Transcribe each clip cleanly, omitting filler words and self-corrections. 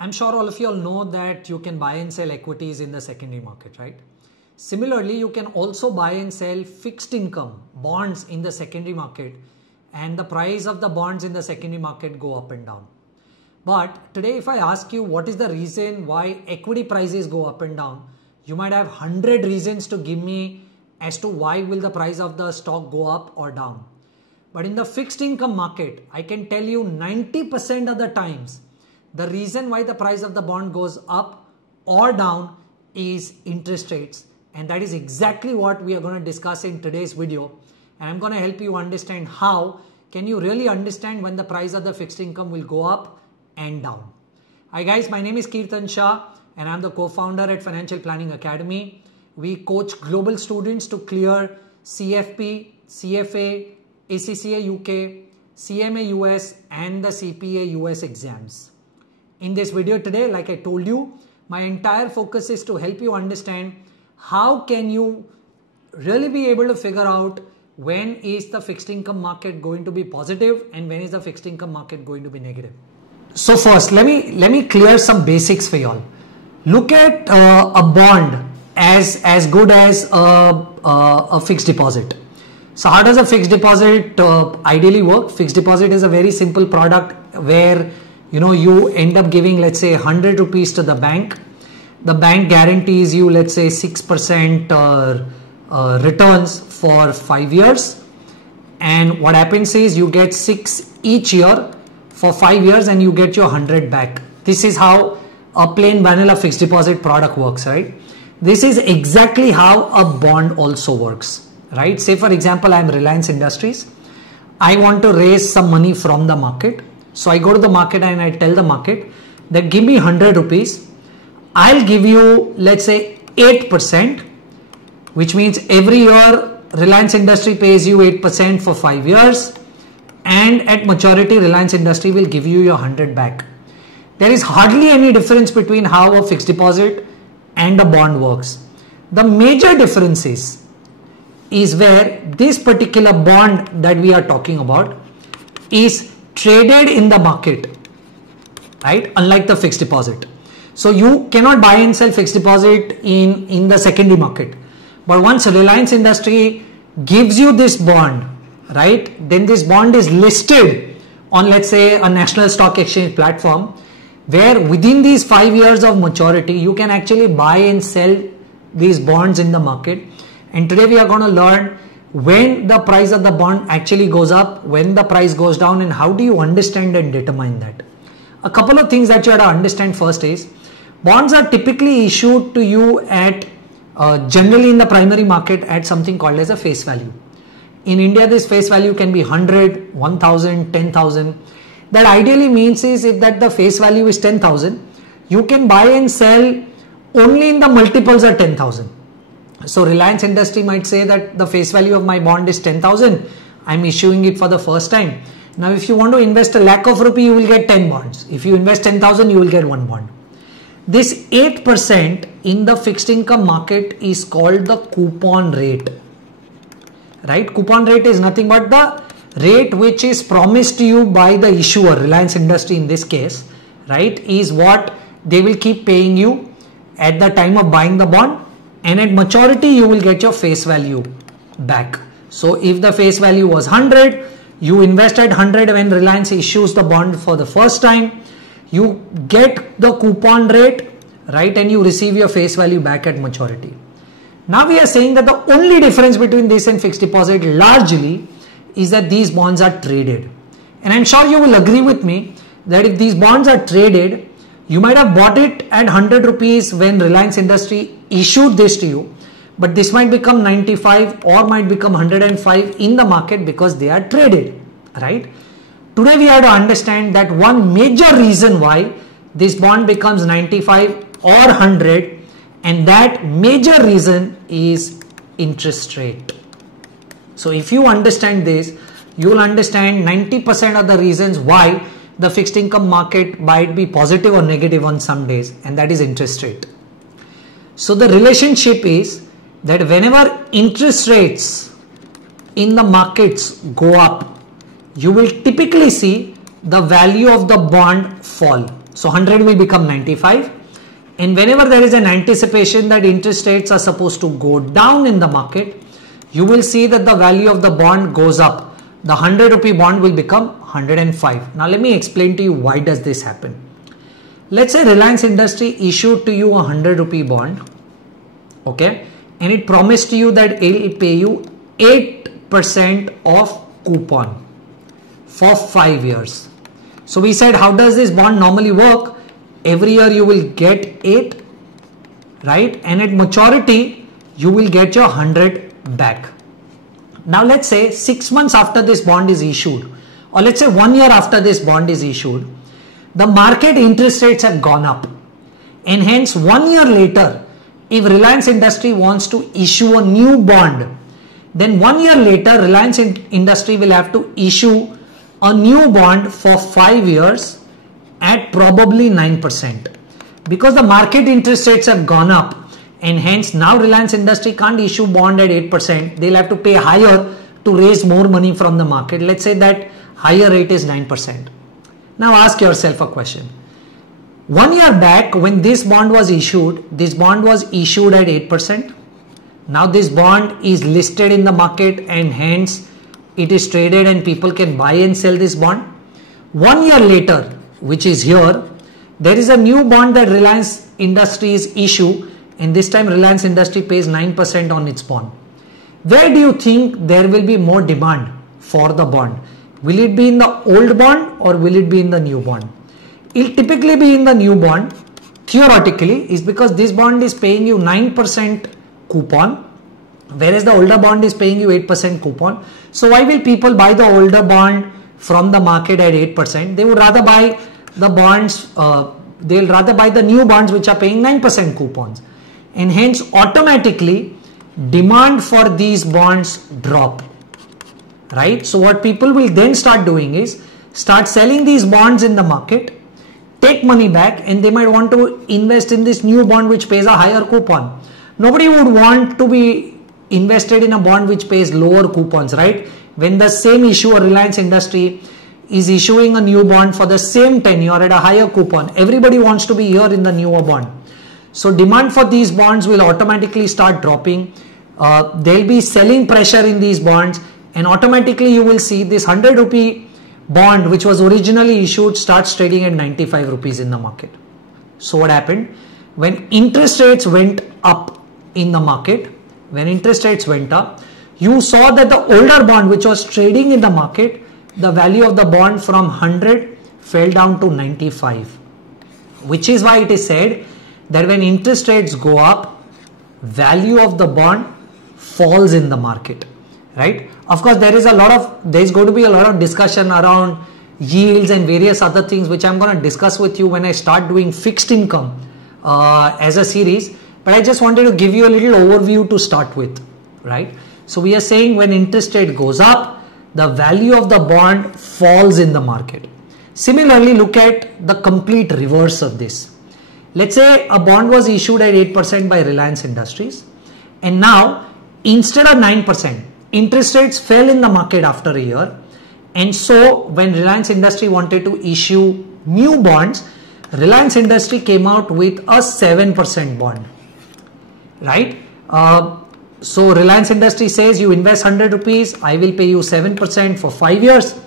I'm sure all of you all know that you can buy and sell equities in the secondary market, right? Similarly, you can also buy and sell fixed income bonds in the secondary market, and the price of the bonds in the secondary market go up and down. But today, if I ask you what is the reason why equity prices go up and down, you might have 100 reasons to give me as to why will the price of the stock go up or down. But in the fixed income market, I can tell you 90% of the times, the reason why the price of the bond goes up or down is interest rates. And that is exactly what we are going to discuss in today's video. And I'm going to help you understand how can you really understand when the price of the fixed income will go up and down. Hi guys, my name is Kirtan Shah and I'm the co-founder at Financial Planning Academy. We coach global students to clear CFP, CFA, ACCA UK, CMA US and the CPA US exams. In this video today, like I told you, my entire focus is to help you understand how can you really be able to figure out when is the fixed income market going to be positive and when is the fixed income market going to be negative. So first, let me clear some basics for y'all. Look at a bond as good as a fixed deposit. So how does a fixed deposit ideally work? Fixed deposit is a very simple product where you end up giving, let's say, 100 rupees to the bank. The bank guarantees you, let's say, 6% returns for 5 years. And what happens is you get 6 each year for 5 years and you get your 100 back. This is how a plain vanilla fixed deposit product works, right? This is exactly how a bond also works, right? Say for example, I am Reliance Industries. I want to raise some money from the market. So I go to the market and I tell the market that give me 100 rupees. I'll give you, let's say, 8%, which means every year Reliance Industry pays you 8% for 5 years. And at maturity, Reliance Industry will give you your 100 back. There is hardly any difference between how a fixed deposit and a bond works. The major difference is where this particular bond that we are talking about is traded in the market, right? Unlike the fixed deposit. So you cannot buy and sell fixed deposit in the secondary market. But once Reliance Industry gives you this bond, right, then this bond is listed on, let's say, a national stock exchange platform where within these 5 years of maturity, you can actually buy and sell these bonds in the market. And today we are going to learn when the price of the bond actually goes up, when the price goes down, and how do you understand and determine that. A couple of things that you have to understand first is bonds are typically issued to you at generally in the primary market at something called as a face value. In India, this face value can be 100, 1000, 10,000. That ideally means is if that the face value is 10,000, you can buy and sell only in the multiples of 10,000. So Reliance Industry might say that the face value of my bond is 10,000. I'm issuing it for the first time. Now, if you want to invest a lakh of rupee, you will get 10 bonds. If you invest 10,000, you will get 1 bond. This 8% in the fixed income market is called the coupon rate, right? Coupon rate is nothing but the rate which is promised to you by the issuer, Reliance Industry in this case, right, is what they will keep paying you at the time of buying the bond. And at maturity, you will get your face value back. So if the face value was 100, you invested 100 when Reliance issues the bond for the first time, you get the coupon rate, right, and you receive your face value back at maturity. Now we are saying that the only difference between this and fixed deposit largely is that these bonds are traded. And I'm sure you will agree with me that if these bonds are traded, you might have bought it at 100 rupees when Reliance Industry issued this to you, but this might become 95 or might become 105 in the market because they are traded, right? Today we have to understand that one major reason why this bond becomes 95 or 100, and that major reason is interest rate. So if you understand this, you will understand 90% of the reasons why the fixed income market might be positive or negative on some days, and that is interest rate. So the relationship is that whenever interest rates in the markets go up, you will typically see the value of the bond fall. So 100 will become 95. And whenever there is an anticipation that interest rates are supposed to go down in the market, you will see that the value of the bond goes up. The 100 rupee bond will become 105. Now let me explain to you why does this happen. Let's say Reliance Industry issued to you a 100 rupee bond, okay, and it promised to you that it will pay you 8% of coupon for 5 years. So we said, how does this bond normally work? Every year you will get 8, right? And at maturity, you will get your 100 back. Now let's say 6 months after this bond is issued, or let's say 1 year after this bond is issued, the market interest rates have gone up. And hence 1 year later, if Reliance Industry wants to issue a new bond, then 1 year later, Reliance Industry will have to issue a new bond for 5 years at probably 9%, because the market interest rates have gone up, and hence now Reliance Industry can't issue bond at 8%. They'll have to pay higher to raise more money from the market. Let's say that higher rate is 9%. Now ask yourself a question. 1 year back when this bond was issued at 8%. Now this bond is listed in the market and hence it is traded and people can buy and sell this bond. 1 year later, which is here, there is a new bond that Reliance Industries issue, and this time Reliance Industry pays 9% on its bond. Where do you think there will be more demand for the bond? Will it be in the old bond or will it be in the new bond? It will typically be in the new bond. Theoretically, is because this bond is paying you 9% coupon, whereas the older bond is paying you 8% coupon. So why will people buy the older bond from the market at 8%? They would rather buy the bonds, they'll rather buy the new bonds which are paying 9% coupons. And hence automatically demand for these bonds drop, right? So what people will then start doing is start selling these bonds in the market, take money back, and they might want to invest in this new bond which pays a higher coupon. Nobody would want to be invested in a bond which pays lower coupons, right? When the same issuer, Reliance Industry, is issuing a new bond for the same tenure at a higher coupon, everybody wants to be here in the newer bond. So demand for these bonds will automatically start dropping. There'll be selling pressure in these bonds, and automatically you will see this 100 rupee bond which was originally issued starts trading at 95 rupees in the market. So what happened? When interest rates went up in the market, you saw that the older bond which was trading in the market, the value of the bond from 100 fell down to 95, which is why it is said that when interest rates go up, value of the bond falls in the market, right? Of course, there is going to be a lot of discussion around yields and various other things which I'm going to discuss with you when I start doing fixed income as a series. But I just wanted to give you a little overview to start with, right? So we are saying when interest rate goes up, the value of the bond falls in the market. Similarly, look at the complete reverse of this. Let's say a bond was issued at 8% by Reliance Industries, and now instead of 9%, interest rates fell in the market after a year. And so when Reliance Industry wanted to issue new bonds, Reliance Industry came out with a 7% bond, right? So Reliance Industry says you invest 100 rupees, I will pay you 7% for 5 years.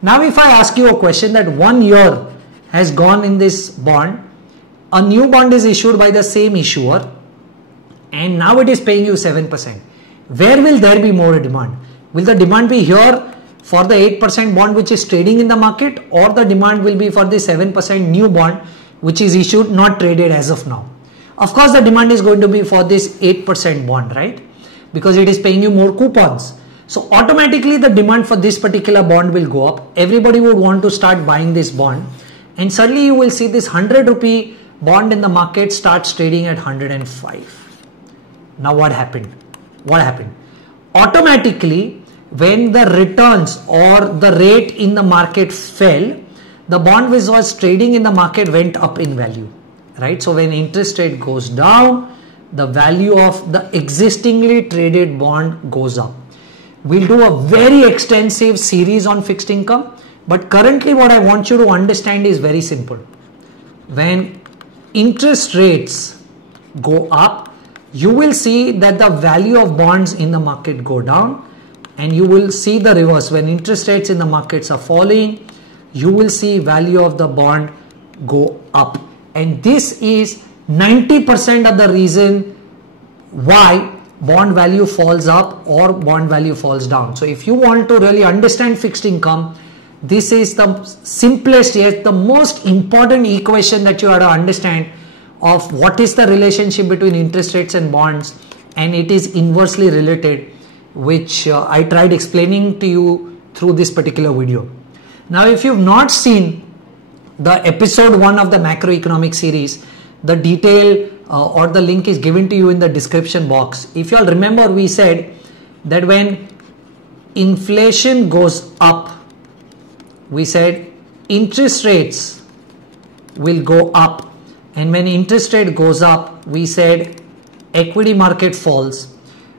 Now if I ask you a question that 1 year has gone in this bond, a new bond is issued by the same issuer, and now it is paying you 7%. Where will there be more demand? Will the demand be here for the 8% bond which is trading in the market, or the demand will be for the 7% new bond which is issued, not traded as of now? Of course, the demand is going to be for this 8% bond, right? Because it is paying you more coupons. So automatically the demand for this particular bond will go up. Everybody would want to start buying this bond, and suddenly you will see this 100 rupee bond in the market starts trading at 105. Now what happened? Automatically, when the returns or the rate in the market fell, the bond which was trading in the market went up in value, right? So when interest rate goes down, the value of the existingly traded bond goes up. We'll do a very extensive series on fixed income, but currently what I want you to understand is very simple. when interest rates go up, you will see that the value of bonds in the market go down, and you will see the reverse. When interest rates in the markets are falling, you will see value of the bond go up. And this is 90% of the reason why bond value falls up or bond value falls down. So if you want to really understand fixed income, this is the simplest yet the most important equation that you have to understand of what is the relationship between interest rates and bonds, and it is inversely related, which I tried explaining to you through this particular video. Now, if you've not seen the episode 1 of the macroeconomic series, the detail or the link is given to you in the description box. If you all remember, we said that when inflation goes up, we said interest rates will go up, and when interest rate goes up, we said equity market falls.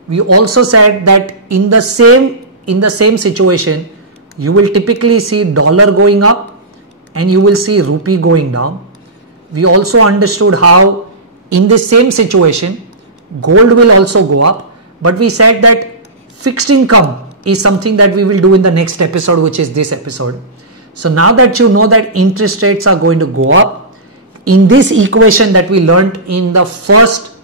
We also said that in the same situation, you will typically see dollar going up and you will see rupee going down. We also understood how in the same situation, gold will also go up, but we said that fixed income is something that we will do in the next episode, which is this episode. So now that you know that interest rates are going to go up, in this equation that we learned in the first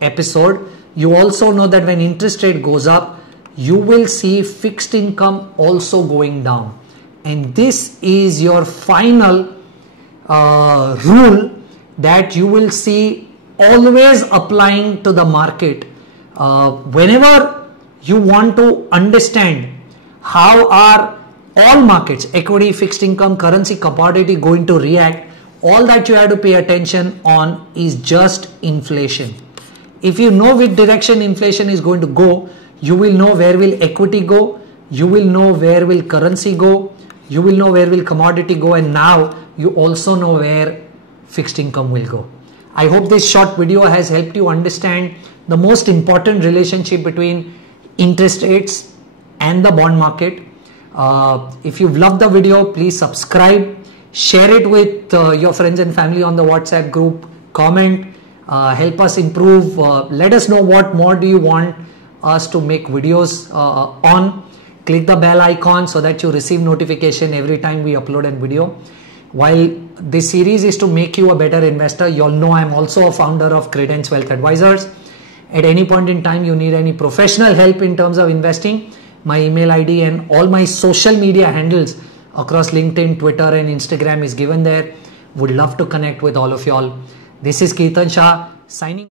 episode, you also know that when interest rate goes up, you will see fixed income also going down. And this is your final rule that you will see always applying to the market. Whenever you want to understand how are all markets, equity, fixed income, currency, commodity, going to react, all that you have to pay attention on is just inflation. If you know which direction inflation is going to go, you will know where will equity go, you will know where will currency go, you will know where will commodity go, and now you also know where fixed income will go. I hope this short video has helped you understand the most important relationship between interest rates and the bond market. If you've loved the video, please subscribe, share it with your friends and family on the WhatsApp group, comment, help us improve, let us know what more do you want us to make videos on. Click the bell icon so that you receive notification every time we upload a video. While this series is to make you a better investor, you all know I am also a founder of Kirtan Wealth Advisors. At any point in time you need any professional help in terms of investing, my email ID and all my social media handles across LinkedIn, Twitter and Instagram is given there. Would love to connect with all of y'all. This is Kirtan Shah signing.